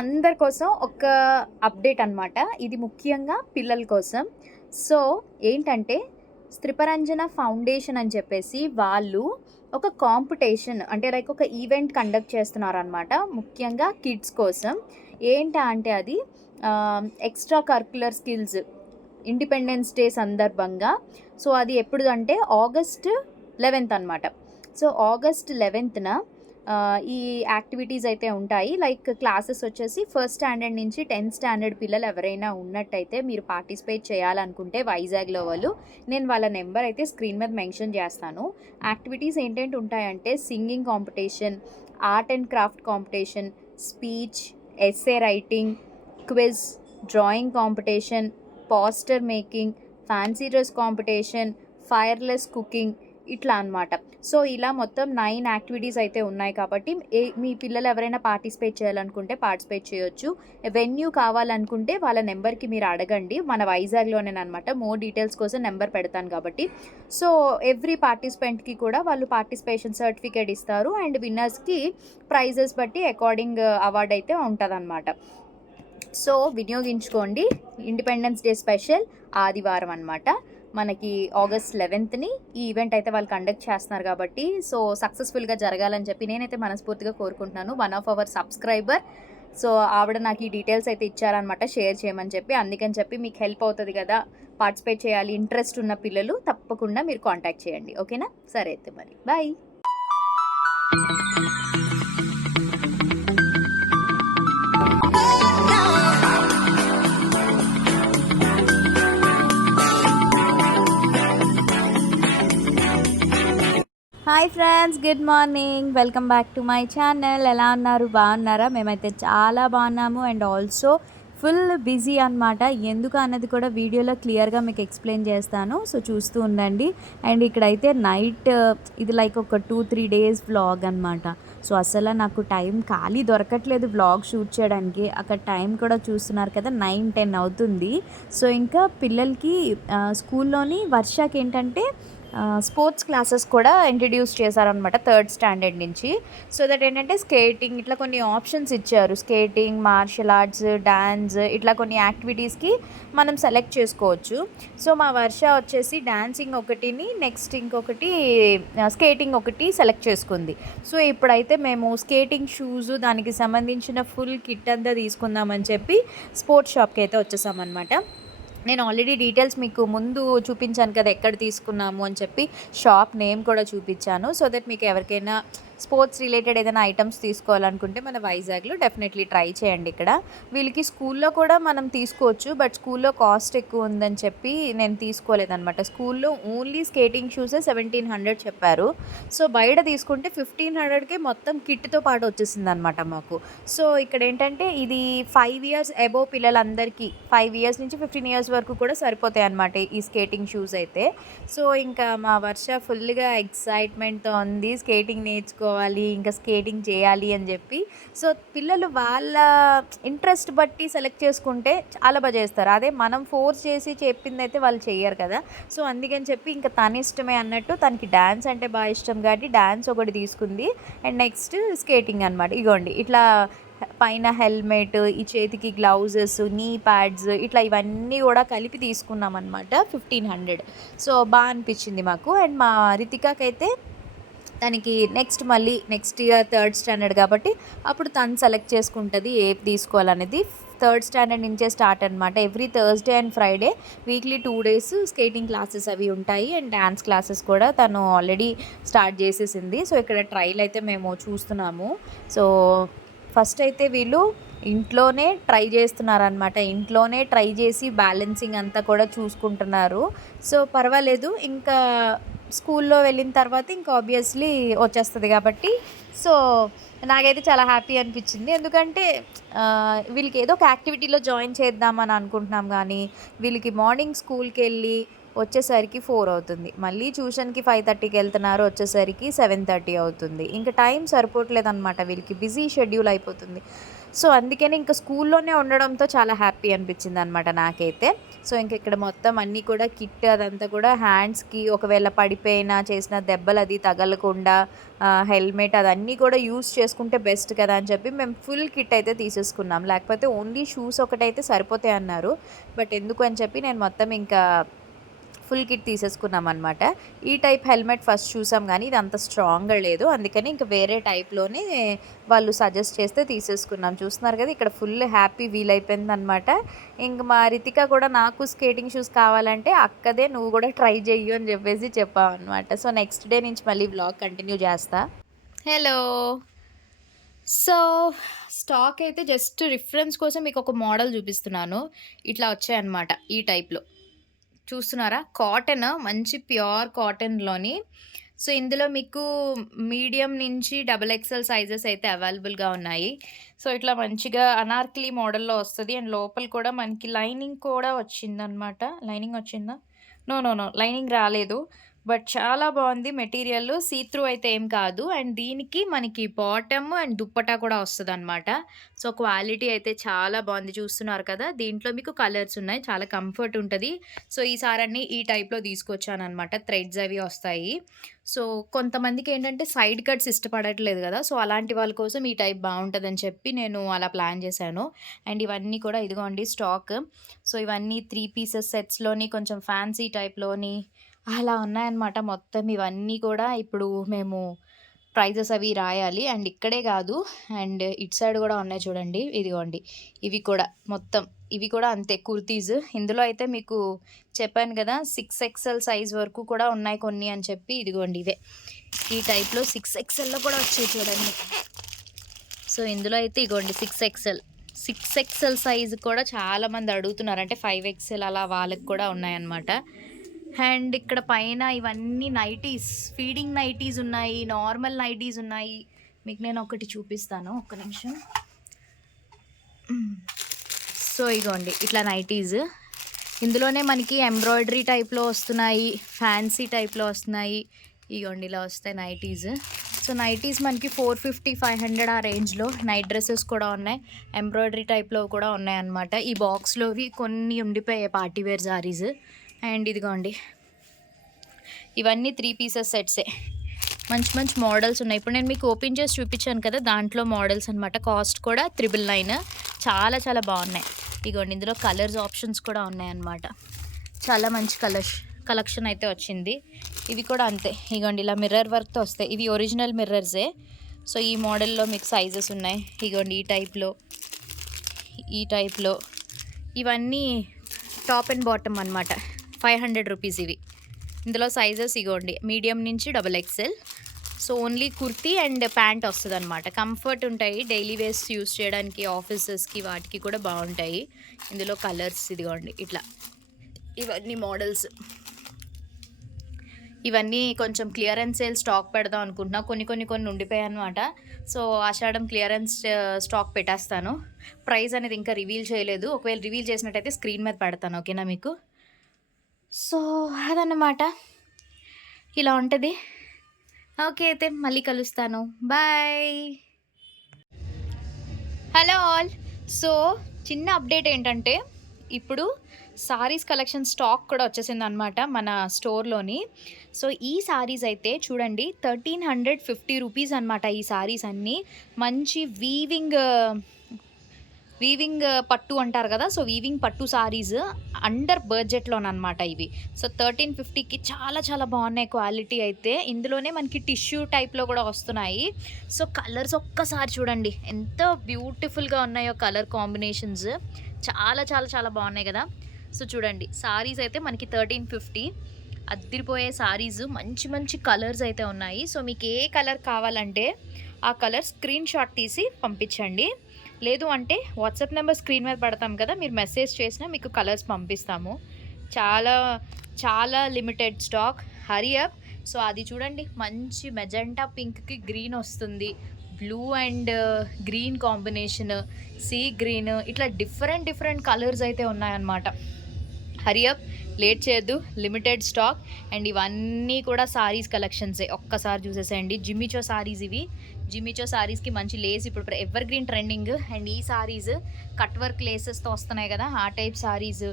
అందరి కోసం ఒక అప్డేట్ అనమాట. ఇది ముఖ్యంగా పిల్లల కోసం. సో, ఏంటంటే త్రిపరంజన ఫౌండేషన్ అని చెప్పేసి వాళ్ళు ఒక కాంపిటీషన్ అంటే లైక్ ఒక ఈవెంట్ కండక్ట్ చేస్తున్నారనమాట. ముఖ్యంగా కిడ్స్ కోసం. ఏంటా అంటే అది extra curricular skills independence day సందర్భంగా. సో, అది ఎప్పుడుదంటే ఆగస్ట్ 11థ్ అనమాట. సో, ఆగస్ట్ 11థ్‌న ఈ యాక్టివిటీస్ అయితే ఉంటాయి. లైక్ క్లాసెస్ వచ్చేసి ఫస్ట్ స్టాండర్డ్ నుంచి 10థ్ స్టాండర్డ్ పిల్లలు ఎవరైనా ఉన్నట్టయితే మీరు పార్టిసిపేట్ చేయాలనుకుంటే వైజాగ్‌లో వాళ్ళు, నేను వాళ్ళ నెంబర్ అయితే స్క్రీన్ మీద మెన్షన్ చేస్తాను. యాక్టివిటీస్ ఏంటేంటి ఉంటాయంటే singing competition, art and craft competition, speech, essay writing, quiz, drawing competition, poster making, fancy dress competition, fireless cooking ఇట్లా అనమాట. సో, ఇలా మొత్తం 9 యాక్టివిటీస్ అయితే ఉన్నాయి కాబట్టి మీ పిల్లలు ఎవరైనా పార్టిసిపేట్ చేయాలనుకుంటే పార్టిసిపేట్ చేయొచ్చు. వెన్యూ కావాలనుకుంటే వాళ్ళ నెంబర్‌కి మీరు అడగండి. మన వైజాగ్‌లోనేననమాట. మోర్ డీటెయిల్స్ కోసం నెంబర్ పెడతాను కాబట్టి. సో, ఎవ్రీ పార్టిసిపెంట్‌కి కూడా వాళ్ళు పార్టిసిపేషన్ సర్టిఫికేట్ ఇస్తారు. అండ్ విన్నర్స్‌కి ప్రైజెస్ బట్టి అకార్డింగ్ అవార్డ్ అయితే ఉంటదనమాట. సో, వినియోగించుకోండి. ఇండిపెండెన్స్ డే స్పెషల్ ఆదివారం అనమాట. మనకి ఆగస్ట్ 11థ్‌ని ఈ ఈవెంట్ అయితే వాళ్ళు కండక్ట్ చేస్తున్నారు కాబట్టి, సో, సక్సెస్‌ఫుల్‌గా జరగాలని చెప్పి నేనైతే మనస్ఫూర్తిగా కోరుకుంటున్నాను. One of our subscriber, so, ఆవిడ నాకు ఈ డీటెయిల్స్ అయితే ఇచ్చారనమాట షేర్ చేయమని చెప్పి. అందుకని చెప్పి మీకు హెల్ప్ అవుతుంది కదా, పార్టిసిపేట్ చేయాలి ఇంట్రెస్ట్ ఉన్న పిల్లలు తప్పకుండా మీరు కాంటాక్ట్ చేయండి. ఓకేనా? సరే అయితే మరి. Bye. Hi friends, good morning. Welcome back to my channel. ఎలా ఉన్నారు? బాగున్నారా? మేమైతే చాలా బాగున్నాము. అండ్ ఆల్సో ఫుల్ బిజీ అనమాట. ఎందుకు అన్నది కూడా వీడియోలో క్లియర్గా మీకు ఎక్స్ప్లెయిన్ చేస్తాను. సో, చూస్తూ ఉండండి. అండ్ ఇక్కడైతే నైట్ ఇది లైక్ ఒక 2-3 డేస్ వ్లాగ్ అనమాట. సో, అసలు నాకు టైం ఖాళీ దొరకట్లేదు వ్లాగ్ షూట్ చేయడానికి. అక్కడ టైం కూడా చూస్తున్నారు కదా, 9-10 అవుతుంది. సో, ఇంకా పిల్లలకి స్కూల్లోని వర్షాకి ఏంటంటే స్పోర్ట్స్ క్లాసెస్ కూడా ఇంట్రడ్యూస్ చేశారనమాట 3rd స్టాండర్డ్ నుంచి. సో దట్ ఏంటంటే స్కేటింగ్ ఇట్లా కొన్ని ఆప్షన్స్ ఇచ్చారు. స్కేటింగ్, మార్షల్ ఆర్ట్స్, డాన్స్ ఇట్లా కొన్ని యాక్టివిటీస్కి మనం సెలెక్ట్ చేసుకోవచ్చు. సో, మా వర్ష వచ్చేసి డాన్సింగ్ ఒకటిని, నెక్స్ట్ ఇంకొకటి స్కేటింగ్ ఒకటి సెలెక్ట్ చేసుకుంది. సో, ఇప్పుడైతే మేము స్కేటింగ్ షూస్ దానికి సంబంధించిన ఫుల్ కిట్ అంతా తీసుకుందామని చెప్పి స్పోర్ట్స్ షాప్కి అయితే వచ్చేసామన్నమాట. నేను ఆల్రెడీ డీటెయిల్స్ మీకు ముందు చూపించాను కదా, ఎక్కడ తీసుకున్నాము అని చెప్పి. షాప్ నేమ్ కూడా చూపించాను. సో దట్ మీకు ఎవరికైనా స్పోర్ట్స్ రిలేటెడ్ ఏదైనా ఐటమ్స్ తీసుకోవాలనుకుంటే మన వైజాగ్లో డెఫినెట్లీ ట్రై చేయండి. ఇక్కడ వీళ్ళకి స్కూల్లో కూడా మనం తీసుకోవచ్చు, బట్ స్కూల్లో కాస్ట్ ఎక్కువ ఉందని చెప్పి నేను తీసుకోలేదన్నమాట. స్కూల్లో ఓన్లీ స్కేటింగ్ షూసే 1700 చెప్పారు. సో, బయట తీసుకుంటే 1500కే మొత్తం కిట్తో పాటు వచ్చేసింది అనమాట మాకు. సో, ఇక్కడ ఏంటంటే ఇది 5 ఇయర్స్ అబోవ్ పిల్లలందరికీ 5 ఇయర్స్ నుంచి 15 ఇయర్స్ వరకు కూడా సరిపోతాయి అనమాట ఈ స్కేటింగ్ షూస్ అయితే. సో, ఇంకా మా వర్ష ఫుల్గా ఎక్సైట్మెంట్తో ఉంది. స్కేటింగ్ నేర్చుకోవాలి, ఇంకా స్కేటింగ్ చేయాలి అని చెప్పి. సో, పిల్లలు వాళ్ళ ఇంట్రెస్ట్ బట్టి సెలెక్ట్ చేసుకుంటే చాలా బాగా చేస్తారు. అదే మనం ఫోర్స్ చేసి చెప్పిందైతే వాళ్ళు చెయ్యరు కదా. సో, అందుకని చెప్పి ఇంకా తన ఇష్టమే అన్నట్టు, తనకి డ్యాన్స్ అంటే బాగా ఇష్టం కాబట్టి డ్యాన్స్ ఒకటి తీసుకుంది. అండ్ నెక్స్ట్ స్కేటింగ్ అనమాట. ఇగోండి ఇట్లా పైన హెల్మెట్, ఈ చేతికి గ్లౌజెస్, నీ ప్యాడ్స్ ఇట్లా ఇవన్నీ కూడా కలిపి తీసుకున్నాం అనమాట 1500. సో, బాగా అనిపించింది మాకు. అండ్ మా రితికాకైతే తనకి మళ్ళీ నెక్స్ట్ ఇయర్ 3rd స్టాండర్డ్ కాబట్టి అప్పుడు తను సెలెక్ట్ చేసుకుంటుంది ఏది తీసుకోవాలనేది. 3rd స్టాండర్డ్ నుంచే స్టార్ట్ అనమాట. Every Thursday and Friday weekly 2 days skating classes అవి ఉంటాయి. అండ్ డ్యాన్స్ క్లాసెస్ కూడా తను ఆల్రెడీ స్టార్ట్ చేసేసింది. సో, ఇక్కడ ట్రైల్ అయితే మేము చూస్తున్నాము. సో, ఫస్ట్ అయితే వీళ్ళు ఇంట్లోనే ట్రై చేస్తున్నారనమాట. ఇంట్లోనే ట్రై చేసి బ్యాలెన్సింగ్ అంతా కూడా చూసుకుంటున్నారు. సో, పర్వాలేదు. ఇంకా స్కూల్లో వెళ్ళిన తర్వాత ఇంకా ఆబ్వియస్లీ వచ్చేస్తుంది కాబట్టి, సో, నాకైతే చాలా హ్యాపీ అనిపించింది. ఎందుకంటే వీళ్ళకి ఏదో ఒక యాక్టివిటీలో జాయిన్ చేద్దామని అనుకుంటున్నాం కానీ, వీళ్ళకి మార్నింగ్ స్కూల్కి వెళ్ళి వచ్చేసరికి 4 అవుతుంది. మళ్ళీ ట్యూషన్కి 5:30కి వెళ్తున్నారు, వచ్చేసరికి 7:30 అవుతుంది. ఇంకా టైం సరిపోవట్లేదు అనమాట. వీళ్ళకి బిజీ షెడ్యూల్ అయిపోతుంది. సో అందుకని ఇంకా స్కూల్లోనే ఉండడంతో చాలా హ్యాపీ అనిపించింది అనమాట నాకైతే. సో ఇంక ఇక్కడ మొత్తం అన్నీ కూడా కిట్ అదంతా కూడా హ్యాండ్స్కి ఒకవేళ పడిపోయినా చేసిన దెబ్బలు అది తగలకుండా హెల్మెట్ అదన్నీ కూడా యూస్ చేసుకుంటే బెస్ట్ కదా అని చెప్పి మేము ఫుల్ కిట్ అయితే తీసేసుకున్నాం. లేకపోతే ఓన్లీ షూస్ ఒకటైతే సరిపోతాయి అన్నారు. బట్ ఎందుకు అని చెప్పి నేను మొత్తం ఇంకా ఫుల్ కిట్ తీసేసుకున్నాం అనమాట. ఈ టైప్ హెల్మెట్ ఫస్ట్ చూసాం కానీ ఇది అంత స్ట్రాంగ్గా లేదు. అందుకని ఇంకా వేరే టైప్లోనే వాళ్ళు సజెస్ట్ చేస్తే తీసేసుకున్నాం. చూస్తున్నారు కదా ఇక్కడ ఫుల్ హ్యాపీ వీల్ అయిపోయింది అనమాట. ఇంక మా రితిక కూడా నాకు స్కేటింగ్ షూస్ కావాలంటే అక్కదే నువ్వు కూడా ట్రై చెయ్యు అని చెప్పేసి చెప్పావు అనమాట. సో నెక్స్ట్ డే నుంచి మళ్ళీ వ్లాగ్ కంటిన్యూ చేస్తా. హలో, సో స్టాక్ అయితే జస్ట్ రిఫరెన్స్ కోసం మీకు ఒక మోడల్ చూపిస్తున్నాను. ఇట్లా వచ్చాయన్నమాట ఈ టైప్లో. చూస్తున్నారా, కాటన్, మంచి ప్యూర్ కాటన్లోని. సో ఇందులో మీకు మీడియం నుంచి XXL సైజెస్ అయితే అవైలబుల్గా ఉన్నాయి. సో ఇట్లా మంచిగా అనార్కలి మోడల్లో వస్తుంది. అండ్ లోపల కూడా మనకి లైనింగ్ కూడా వచ్చిందనమాట. లైనింగ్ వచ్చిందా? నో, లైనింగ్ రాలేదు. బట్ చాలా బాగుంది మెటీరియల్. సీ త్రూ అయితే ఏం కాదు. అండ్ దీనికి మనకి బాటమ్ అండ్ దుప్పటా కూడా వస్తుంది అనమాట. సో క్వాలిటీ అయితే చాలా బాగుంది. చూస్తున్నారు కదా, దీంట్లో మీకు కలర్స్ ఉన్నాయి. చాలా కంఫర్ట్ ఉంటుంది. సో ఈసారి ఈ టైప్లో తీసుకొచ్చాను అనమాట. థ్రెడ్స్ అవి వస్తాయి. సో కొంతమందికి ఏంటంటే సైడ్ కట్స్ ఇష్టపడట్లేదు కదా, సో అలాంటి వాళ్ళ కోసం ఈ టైప్ బాగుంటుందని చెప్పి నేను అలా ప్లాన్ చేశాను. అండ్ ఇవన్నీ కూడా ఇదిగోండి స్టాక్. సో ఇవన్నీ 3 పీసెస్ సెట్స్లోని కొంచెం ఫ్యాన్సీ టైప్లోని అలా ఉన్నాయన్నమాట. మొత్తం ఇవన్నీ కూడా ఇప్పుడు మేము ప్రైజెస్ అవి రాయాలి. అండ్ ఇక్కడే కాదు, అండ్ ఇటు సైడ్ కూడా ఉన్నాయి చూడండి. ఇదిగోండి ఇవి కూడా మొత్తం ఇవి కూడా అంతే కుర్తీస్. ఇందులో అయితే మీకు చెప్పాను కదా 6XL సైజ్ వరకు కూడా ఉన్నాయి కొన్ని అని చెప్పి. ఇదిగోండి ఇవే ఈ టైప్లో 6XLలో కూడా వచ్చాయి చూడండి. సో ఇందులో అయితే ఇదిగోండి 6XL సైజ్ కూడా చాలామంది అడుగుతున్నారు. అంటే 5XL అలా వాళ్ళకి కూడా ఉన్నాయన్నమాట. అండ్ ఇక్కడ పైన ఇవన్నీ నైటీస్, ఫీడింగ్ నైటీస్ ఉన్నాయి, నార్మల్ నైటీస్ ఉన్నాయి. మీకు నేను ఒకటి చూపిస్తాను, ఒక్క నిమిషం. సో ఇగోండి ఇట్లా నైటీస్. ఇందులోనే మనకి ఎంబ్రాయిడరీ టైప్లో వస్తున్నాయి, ఫ్యాన్సీ టైప్లో వస్తున్నాయి. ఇగోండి ఇలా వస్తాయి నైటీస్. సో నైటీస్ మనకి 450, 500 ఆ రేంజ్లో. నైట్ డ్రెస్సెస్ కూడా ఉన్నాయి, ఎంబ్రాయిడరీ టైప్లో కూడా ఉన్నాయి అన్నమాట. ఈ బాక్స్లోవి కొన్ని ఉండిపోయాయి పార్టీవేర్ సారీస్. అండ్ ఇదిగోండి ఇవన్నీ 3 పీసెస్ సెట్సే. మంచి మంచి మోడల్స్ ఉన్నాయి. ఇప్పుడు నేను మీకు ఓపెన్ చేసి చూపించాను కదా, దాంట్లో మోడల్స్ అనమాట. కాస్ట్ కూడా 999. చాలా చాలా బాగున్నాయి. ఇదిగోండి ఇందులో కలర్స్ ఆప్షన్స్ కూడా ఉన్నాయన్నమాట. చాలా మంచి కలెక్షన్ అయితే వచ్చింది. ఇవి కూడా అంతే. ఇదిగోండి ఇలా మిర్రర్ వర్క్తో వస్తాయి. ఇవి ఒరిజినల్ మిర్రర్సే. సో ఈ మోడల్లో మీకు సైజెస్ ఉన్నాయి. ఇదిగోండి ఈ టైప్లో ఇవన్నీ టాప్ అండ్ బాటమ్ అనమాట. 500 రూపీస్ ఇవి. ఇందులో సైజెస్ ఇగోండి మీడియం నుంచి XXL. So only kurti and pant వస్తుంది అనమాట. కంఫర్ట్ ఉంటాయి, డైలీ వేస్ యూస్ చేయడానికి, ఆఫీసెస్కి వాటికి కూడా బాగుంటాయి. ఇందులో కలర్స్ ఇదిగోండి ఇట్లా ఇవన్నీ మోడల్స్. ఇవన్నీ కొంచెం క్లియరెన్స్ సేల్ స్టాక్ పెడదాం అనుకుంటున్నా. కొన్ని ఉండిపోయాయి అనమాట. సో ఆషాఢం క్లియరెన్స్ స్టాక్ పెట్టేస్తాను. ప్రైస్ అనేది ఇంకా రివీల్ చేయలేదు. ఒకవేళ రివీల్ చేసినట్టయితే స్క్రీన్ మీద పెడతాను, ఓకేనా మీకు. సో అదన్నమాట, ఇలా ఉంటుంది. ఓకే అయితే మళ్ళీ కలుస్తాను, బాయ్. Hello all. సో చిన్న అప్డేట్ ఏంటంటే ఇప్పుడు సారీస్ కలెక్షన్ స్టాక్ కూడా వచ్చేసింది అనమాట మన స్టోర్లోని. సో ఈ సారీస్ అయితే చూడండి 1350 రూపీస్ అనమాట. ఈ సారీస్ అన్నీ మంచి వీవింగ్ పట్టు అంటారు కదా, సో వీవింగ్ పట్టు సారీస్ అండర్ బడ్జెట్లోనమాట ఇవి. సో 1350కి చాలా చాలా బాగున్నాయి క్వాలిటీ అయితే. ఇందులోనే మనకి టిష్యూ టైప్లో కూడా వస్తున్నాయి. సో కలర్స్ ఒక్కసారి చూడండి ఎంత బ్యూటిఫుల్గా ఉన్నాయో కలర్ కాంబినేషన్స్. చాలా చాలా చాలా బాగున్నాయి కదా. సో చూడండి సారీస్ అయితే మనకి 1350. అద్దిరిపోయే సారీస్, మంచి మంచి కలర్స్ అయితే ఉన్నాయి. సో మీకు ఏ కలర్ కావాలంటే ఆ కలర్ స్క్రీన్ షాట్ తీసి పంపించండి. లేదు అంటే వాట్సాప్ నెంబర్ స్క్రీన్ మీద పెడతాం కదా, మీరు మెసేజ్ చేసినా మీకు కలర్స్ పంపిస్తాము. చాలా చాలా limited stock, hurry up. So అది చూడండి మంచి మెజెంటా పింక్కి గ్రీన్ వస్తుంది, blue and green combination, sea green, ఇట్లా డిఫరెంట్ కలర్స్ అయితే ఉన్నాయన్నమాట. హరి అప్, లేట్ చేయొద్దు, లిమిటెడ్ స్టాక్. అండ్ ఇవన్నీ కూడా సారీస్ కలెక్షన్సే, ఒక్కసారి చూసేసేయండి. జిమ్మిచో సారీస్ ఇవి. జిమ్మిచో సారీస్కి మంచి లేస్ ఇప్పుడు ఎవర్ గ్రీన్ ట్రెండింగ్. అండ్ ఈ సారీస్ కట్ వర్క్ లేసెస్తో వస్తున్నాయి కదా, ఆ టైప్ సారీస్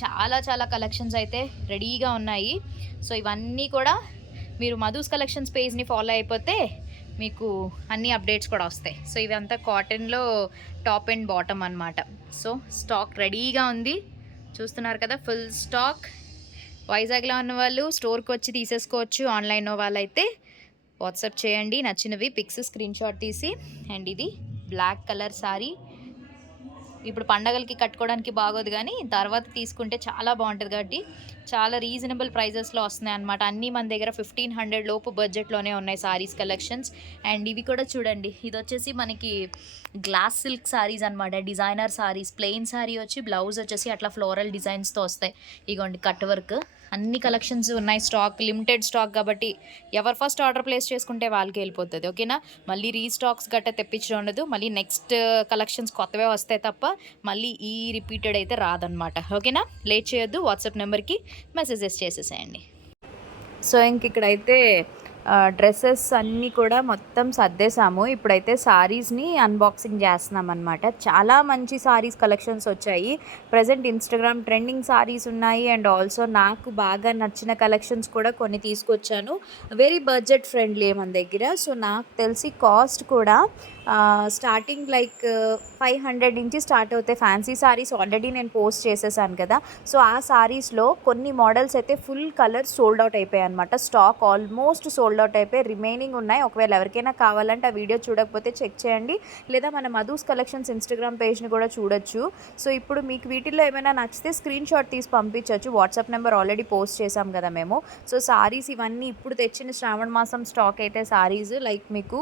చాలా చాలా కలెక్షన్స్ అయితే రెడీగా ఉన్నాయి. సో ఇవన్నీ కూడా మీరు మధుస్ కలెక్షన్స్ పేజ్ని ఫాలో అయిపోతే మీకు అన్ని అప్డేట్స్ కూడా వస్తాయి. సో ఇవంతా కాటన్లో టాప్ అండ్ బాటమ్ అనమాట. సో స్టాక్ రెడీగా ఉంది, చూస్తున్నారు కదా, ఫుల్ స్టాక్. వైజాగ్లో ఉన్న వాళ్ళు స్టోర్కి వచ్చి తీసేసుకోవచ్చు. ఆన్లైన్ వాళ్ళైతే వాట్సాప్ చేయండి నచ్చినవి పిక్స్ స్క్రీన్ షాట్ తీసి. అండ్ ఇది బ్లాక్ కలర్ సారీ. ఇప్పుడు పండగలకి కట్టుకోవడానికి బాగోదు, కానీ తర్వాత తీసుకుంటే చాలా బాగుంటుంది. కాబట్టి చాలా రీజనబుల్ ప్రైజెస్లో వస్తున్నాయి అనమాట. అన్నీ మన దగ్గర 1500 లోపు బడ్జెట్లోనే ఉన్నాయి సారీస్ కలెక్షన్స్. అండ్ ఇవి కూడా చూడండి, ఇది వచ్చేసి మనకి గ్లాస్ సిల్క్ సారీస్ అనమాట. డిజైనర్ సారీస్, ప్లెయిన్ సారీ వచ్చి బ్లౌజ్ వచ్చేసి అట్లా ఫ్లోరల్ డిజైన్స్తో వస్తాయి. ఇగోండి కట్ వర్క్, అన్ని కలెక్షన్స్ ఉన్నాయి. స్టాక్ లిమిటెడ్ స్టాక్ కాబట్టి ఎవరు ఫస్ట్ ఆర్డర్ ప్లేస్ చేసుకుంటే వాళ్ళకి వెళ్ళిపోతుంది. ఓకేనా, మళ్ళీ రీస్టాక్స్ గట్రా తెప్పించడం ఉండదు. మళ్ళీ నెక్స్ట్ కలెక్షన్స్ కొత్తవే వస్తాయి తప్ప మళ్ళీ ఈ రిపీటెడ్ అయితే రాదనమాట. ఓకేనా, లేట్ చేయొద్దు, వాట్సాప్ నెంబర్కి మెసేజెస్ చేసేసేయండి. సో ఇంక ఇక్కడైతే డ్రెస్సెస్ అన్నీ కూడా మొత్తం సర్దేశాము. ఇప్పుడైతే సారీస్ని అన్బాక్సింగ్ చేస్తున్నాం అనమాట. చాలా మంచి సారీస్ కలెక్షన్స్ వచ్చాయి. ప్రజెంట్ ఇన్స్టాగ్రామ్ ట్రెండింగ్ సారీస్ ఉన్నాయి. అండ్ ఆల్సో నాకు బాగా నచ్చిన కలెక్షన్స్ కూడా కొన్ని తీసుకొచ్చాను. వెరీ బడ్జెట్ ఫ్రెండ్లీ మన దగ్గర. సో నాకు తెలిసి కాస్ట్ కూడా స్టార్టింగ్ లైక్ 500 నుంచి స్టార్ట్ అవుతాయి. ఫ్యాన్సీ సారీస్ ఆల్రెడీ నేను పోస్ట్ చేసేసాను కదా. సో ఆ సారీస్లో కొన్ని మోడల్స్ అయితే ఫుల్ కలర్ సోల్డ్ అవుట్ అయిపోయాయి అనమాట. స్టాక్ ఆల్మోస్ట్ సోల్డ్ అవుట్ అయిపోయి రిమైనింగ్ ఉన్నాయి. ఒకవేళ ఎవరికైనా కావాలంటే ఆ వీడియో చూడకపోతే చెక్ చేయండి, లేదా మన మధుస్ కలెక్షన్స్ ఇన్స్టాగ్రామ్ పేజ్ని కూడా చూడొచ్చు. సో ఇప్పుడు మీకు వీటిల్లో ఏమైనా నచ్చితే స్క్రీన్ షాట్ తీసి పంపించవచ్చు. వాట్సాప్ నెంబర్ ఆల్రెడీ పోస్ట్ చేసాం కదా మేము. సో సారీస్ ఇవన్నీ ఇప్పుడు తెచ్చిన శ్రావణ మాసం స్టాక్ అయితే సారీస్ లైక్ మీకు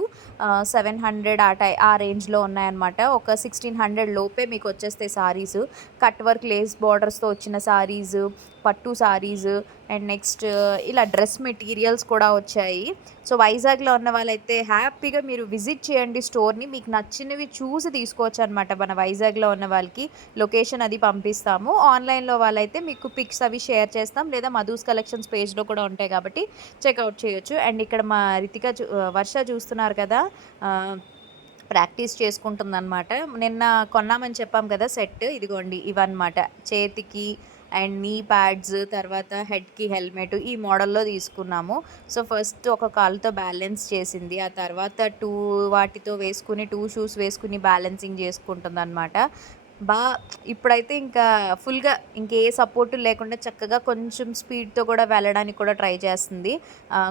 700 ఆ రేంజ్లో ఉన్నాయన్నమాట. ఒక 1600 లోపే మీకు వచ్చేస్తాయి సారీస్. కట్ వర్క్ లేస్ బార్డర్స్తో వచ్చిన సారీస్, పట్టు సారీస్, అండ్ నెక్స్ట్ ఇలా డ్రెస్ మెటీరియల్స్ కూడా వచ్చాయి. సో వైజాగ్లో ఉన్న వాళ్ళైతే హ్యాపీగా మీరు విజిట్ చేయండి స్టోర్ని. మీకు నచ్చినవి చూసి తీసుకోవచ్చు అనమాట. మన వైజాగ్లో ఉన్న వాళ్ళకి లొకేషన్ అది పంపిస్తాము. ఆన్లైన్లో వాళ్ళైతే మీకు పిక్స్ అవి షేర్ చేస్తాం, లేదా మధుస్ కలెక్షన్స్ పేజ్లో కూడా ఉంటాయి కాబట్టి చెక్అవుట్ చేయొచ్చు. అండ్ ఇక్కడ మా వర్ష చూస్తున్నారు కదా, ప్రాక్టీస్ చేసుకుంటుందన్నమాట. నిన్న కొన్నామని చెప్పాం కదా సెట్, ఇదిగోండి ఇవన్నమాట. చేతికి అండ్ నీ ప్యాడ్స్, తర్వాత హెడ్కి హెల్మెట్, ఈ మోడల్లో తీసుకున్నాము. సో ఫస్ట్ ఒక కాలుతో బ్యాలెన్స్ చేసింది, ఆ తర్వాత 2 వాటితో వేసుకుని 2 షూస్ వేసుకుని బ్యాలెన్సింగ్ చేసుకుంటుంది అనమాట. ఇప్పుడైతే ఇంకా ఫుల్గా ఇంకే సపోర్టు లేకుండా చక్కగా కొంచెం స్పీడ్తో కూడా వెళ్ళడానికి కూడా ట్రై చేస్తుంది.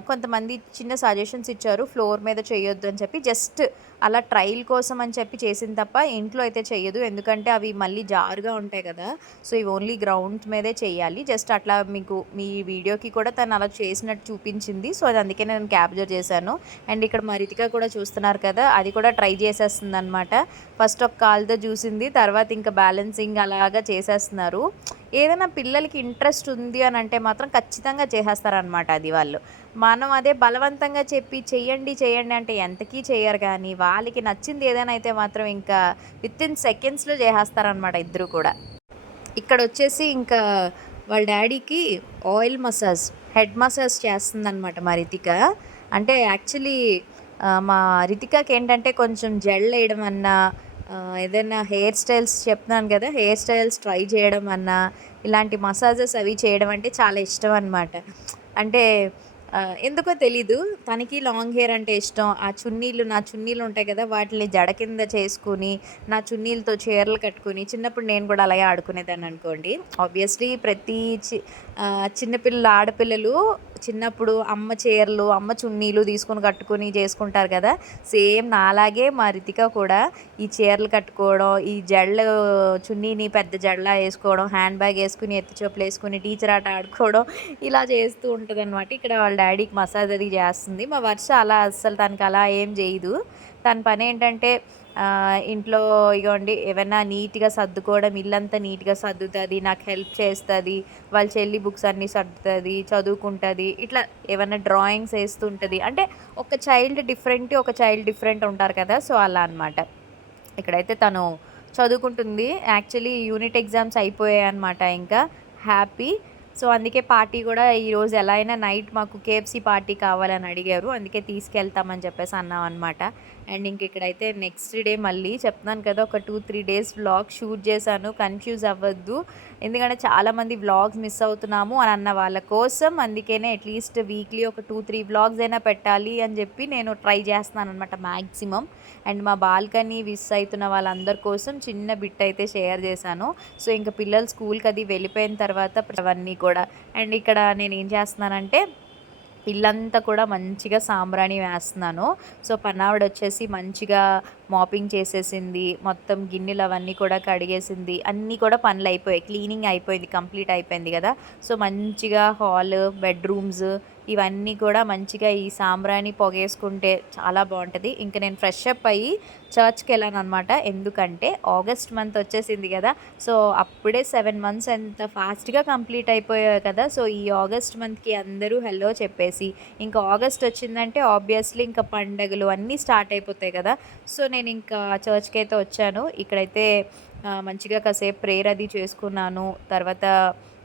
కొంతమంది చిన్న సజెషన్స్ ఇచ్చారు, ఫ్లోర్ మీద చేయొద్దు అని చెప్పి. జస్ట్ అలా ట్రయల్ కోసం అని చెప్పి చేసింది తప్ప ఇంట్లో అయితే చెయ్యదు, ఎందుకంటే అవి మళ్ళీ జారుగా ఉంటాయి కదా. సో ఇవి ఓన్లీ గ్రౌండ్ మీదే చేయాలి. జస్ట్ అట్లా మీకు మీ వీడియోకి కూడా తను అలా చేసినట్టు చూపించింది. సో అది అందుకే నేను క్యాప్చర్ చేశాను. అండ్ ఇక్కడ మా రితిక కూడా చూస్తున్నారు కదా, అది కూడా ట్రై చేసేస్తుంది అనమాట. ఫస్ట్ ఒక కాలుతో చూసింది, తర్వాత ఇంకా బ్యాలెన్సింగ్ అలాగా చేసేస్తున్నారు. ఏదైనా పిల్లలకి ఇంట్రెస్ట్ ఉంది అని అంటే మాత్రం ఖచ్చితంగా చేసేస్తారనమాట. అది వాళ్ళు మనం అదే బలవంతంగా చెప్పి చెయ్యండి అంటే ఎంతకీ చేయరు, కానీ వాళ్ళకి నచ్చింది ఏదైనా అయితే మాత్రం ఇంకా వితిన్ సెకండ్స్లో చేసేస్తారనమాట ఇద్దరు కూడా. ఇక్కడ వచ్చేసి ఇంకా వాళ్ళ డాడీకి ఆయిల్ మసాజ్, హెడ్ మసాజ్ చేస్తుందన్నమాట మా రితిక. అంటే యాక్చువల్లీ మా రితికకి ఏంటంటే కొంచెం జెల్ వేయడం అన్నా, ఏదైనా హెయిర్ స్టైల్స్ చెప్తున్నాను కదా, హెయిర్ స్టైల్స్ ట్రై చేయడం అన్నా, ఇలాంటి మసాజెస్ అవి చేయడం అంటే చాలా ఇష్టం అనమాట. అంటే ఎందుకో తెలీదు, తనకి లాంగ్ హెయిర్ అంటే ఇష్టం. నా చున్నీలు ఉంటాయి కదా, వాటిని జడ కింద చేసుకుని నా చున్నీలతో చీరలు కట్టుకుని, చిన్నప్పుడు నేను కూడా అలాగే ఆడుకునేదాన్ని అనుకోండి. ఆబ్వియస్లీ ప్రతి చిన్నపిల్లలు, ఆడపిల్లలు చిన్నప్పుడు అమ్మ చీరలు, అమ్మ చున్నీలు తీసుకొని కట్టుకుని చేసుకుంటారు కదా. సేమ్ నాలాగే మా రితిక కూడా ఈ చీరలు కట్టుకోవడం, ఈ జడలు చున్నీని పెద్ద జడలా వేసుకోవడం, హ్యాండ్ బ్యాగ్ వేసుకుని, ఎత్తి చెప్పులు వేసుకుని టీచర్ ఆట ఆడుకోవడం, ఇలా చేస్తూ ఉంటుంది అనమాట. ఇక్కడ వాళ్ళ డాడీకి మసాజ్ అది చేస్తుంది. మా వర్ష అలా అస్సలు తనకి అలా ఏం చేయదు. తన పని ఏంటంటే ఇంట్లో ఇగోండి ఏమైనా నీట్గా సర్దుకోవడం, ఇల్లంతా నీట్గా సర్దుతుంది, నాకు హెల్ప్ చేస్తుంది, వాళ్ళ చెల్లి బుక్స్ అన్నీ సర్దుతుంది, చదువుకుంటుంది, ఇట్లా ఏమైనా డ్రాయింగ్స్ వేస్తుంటుంది. అంటే ఒక చైల్డ్ డిఫరెంట్ ఉంటారు కదా, సో అలా అనమాట. ఇక్కడైతే తను చదువుకుంటుంది. యాక్చువల్లీ యూనిట్ ఎగ్జామ్స్ అయిపోయాయి అనమాట. ఇంకా హ్యాపీ. సో, అందుకే పార్టీ కూడా ఈరోజు ఎలా అయినా నైట్ మాకు కేఎఫ్‌సీ పార్టీ కావాలని అడిగారు. అందుకే తీసుకెళ్తామని చెప్పేసి అన్నామనమాట. అండ్ ఇంక ఇక్కడైతే నెక్స్ట్ డే మళ్ళీ చెప్తున్నాను కదా! ఒక 2, 3 డేస్ వ్లాగ్ షూట్ చేశాను. కన్‌ఫ్యూజ్ అవ్వద్దు. ఎందుకంటే చాలామంది వ్లాగ్స్ మిస్ అవుతున్నాము అని అన్న వాళ్ళ కోసం అందుకనే అట్‌లీస్ట్ వీక్లీ ఒక 2, 3 వ్లాగ్స్ అయినా పెట్టాలి అని చెప్పి నేను ట్రై చేస్తున్నాననమాట మాక్సిమం. అండ్ మా బాల్కనీ మిస్ అవుతున్న వాళ్ళందరి కోసం చిన్న బిట్ అయితే షేర్ చేశాను. సో, ఇంక పిల్లలు స్కూల్‌కి అది వెళ్ళిపోయిన తర్వాత అవన్నీ కూడా. అండ్ ఇక్కడ నేనేం చేస్తున్నానంటే ఇల్లంతా కూడా మంచిగా సాంబ్రాణి వేస్తున్నాను. సో, పనావిడొచ్చేసి మంచిగా మాపింగ్ చేసేసింది. మొత్తం గిన్నెలు అవన్నీ కూడా కడిగేసింది. అన్నీ కూడా పనులయిపోయాయి. క్లీనింగ్ అయిపోయింది. కంప్లీట్ అయిపోయింది గదా! సో, మంచిగా హాల్, బెడ్‌రూమ్స్ ఇవన్నీ కూడా మంచిగా ఈ సాంబ్రాణి పొగేసుకుంటే చాలా బావుంటది. ఇంక నేను ఫ్రెష్ అప్ అయ్యి చర్చ్‌కెళ్ళాననమాట. ఎందుకంటే ఆగస్ట్ మంత్ వచ్చేసింది గదా! సో, అప్పుడే 7 మంత్స్ ఎంత ఫాస్ట్‌గా కంప్లీట్ అయిపోయాయి కదా! సో, ఈ ఆగస్ట్ మంత్‌కి అందరూ హెల్లో చెప్పేసి, ఇంకా ఆగస్ట్ వచ్చిందంటే ఆబ్వియస్లీ ఇంకా పండగలు అన్నీ స్టార్ట్ అయిపోతాయి కదా! సో, నేనింకా చర్చ్‌కైతే వచ్చాను. ఇక్కడైతే మంచిగా కాసేపు ప్రేయర్ అది చేసుకున్నాను. తర్వాత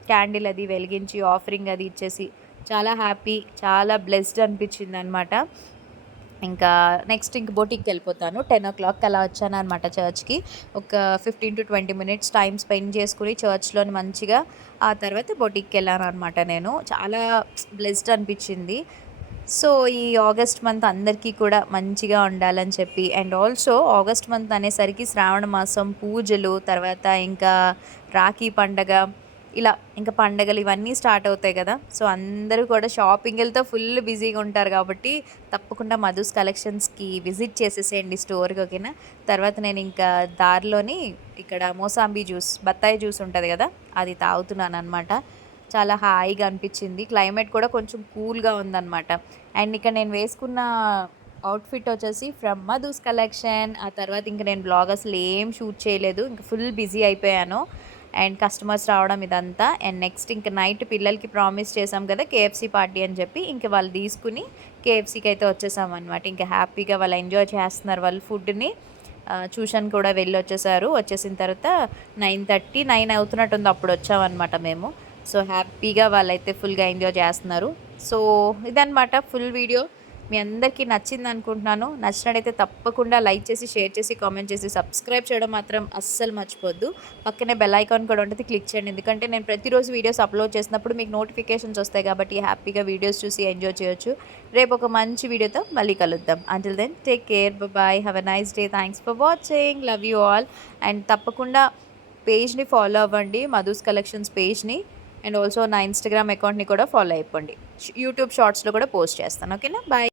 క్యాండిల్ అది వెలిగించి ఆఫరింగ్ అది ఇచ్చేసి చాలా హ్యాపీ, చాలా బ్లెస్డ్ అనిపించిందనమాట. ఇంకా నెక్స్ట్ ఇంక బొటిక్‌కెళ్ళిపోతాను. 10:00 అలా వచ్చాననమాట చర్చ్‌కి. ఒక 15-20 మినిట్స్ టైమ్ స్పెండ్ చేసుకొని చర్చ్‌లోని మంచిగా ఆ తర్వాత బొటిక్‌కెళ్ళాననమాట నేను. చాలా బ్లెస్డ్ అనిపించింది. సో, ఈ ఆగస్ట్ మంత్ అందరికీ కూడా మంచిగా ఉండాలని చెప్పి అండ్ ఆల్సో ఆగస్ట్ మంత్ అనేసరికి శ్రావణ మాసం, పూజలు, తర్వాత ఇంకా రాఖీ పండగ ఇలా ఇంకా పండగలు ఇవన్నీ స్టార్ట్ అవుతాయి కదా! సో, అందరూ కూడా షాపింగులతో ఫుల్ బిజీగా ఉంటారు కాబట్టి తప్పకుండా మధుస్ కలెక్షన్స్‌కి విజిట్ చేసేసేయండి స్టోర్‌కి ఓకేనా. తర్వాత నేను ఇంకా దారిలోని ఇక్కడ మోసాంబీ జ్యూస్, బత్తాయి జ్యూస్ ఉంటది కదా! అది తాగుతున్నాననమాట. చాలా హాయిగా అనిపించింది. క్లైమేట్ కూడా కొంచెం కూల్‌గా ఉందనమాట. అండ్ ఇక్కడ నేను వేసుకున్న అవుట్‌ఫిట్ వచ్చేసి ఫ్రమ్ మధుస్ కలెక్షన్. ఆ తర్వాత ఇంక నేను బ్లాగ్ అసలు ఏం షూట్ చేయలేదు. ఇంక ఫుల్ బిజీ అయిపోయాను. అండ్ కస్టమర్స్ రావడం ఇదంతా. అండ్ నెక్స్ట్ ఇంక నైట్ పిల్లలకి ప్రామిస్ చేశాం కదా! కేఎఫ్‌సీ పార్టీ అని చెప్పి ఇంక వాళ్ళు తీసుకుని కేఎఫ్‌సీకి అయితే వచ్చేసామనమాట. ఇంకా హ్యాపీగా వాళ్ళు ఎంజాయ్ చేస్తున్నారు వాళ్ళు ఫుడ్‌ని. ట్యూషన్ కూడా వెళ్ళొచ్చేసారు. వచ్చేసిన తర్వాత 9:30, 9 అవుతున్నట్టుంది అప్పుడు వచ్చామనమాట మేము. సో, హ్యాపీగా వాళ్ళైతే ఫుల్‌గా ఎంజాయ్ చేస్తున్నారు. సో, ఇదనమాట ఫుల్ వీడియో. మీ అందరికీ నచ్చిందనుకుంటున్నాను. నచ్చినట్టయితే తప్పకుండా లైక్ చేసి, షేర్ చేసి, కామెంట్ చేసి, సబ్స్క్రైబ్ చేయడం మాత్రం అస్సలు మర్చిపోద్దు. పక్కనే బెల్ ఐకాన్ కూడా ఉంటది. క్లిక్ చేయండి. ఎందుకంటే నేను ప్రతిరోజు వీడియోస్ అప్లోడ్ చేసినప్పుడు మీకు నోటిఫికేషన్స్ వస్తాయి కాబట్టి హ్యాపీగా వీడియోస్ చూసి ఎంజాయ్ చేయొచ్చు. రేపు ఒక మంచి వీడియోతో మళ్ళీ కలుద్దాం. Until then take care. Bye. Have a nice day. Thanks for watching. Love you all. And తప్పకుండా పేజ్‌ని ఫాలో అవ్వండి. మధుస్ కలెక్షన్స్ పేజ్‌ని. అండ్ ఆల్సో నా ఇన్‌స్టాగ్రామ్ అకౌంట్‌ని కూడా ఫాలో అయిపోండి. యూట్యూబ్ షార్ట్స్‌లో కూడా పోస్ట్ చేస్తాను. ఓకేనా. బాయ్.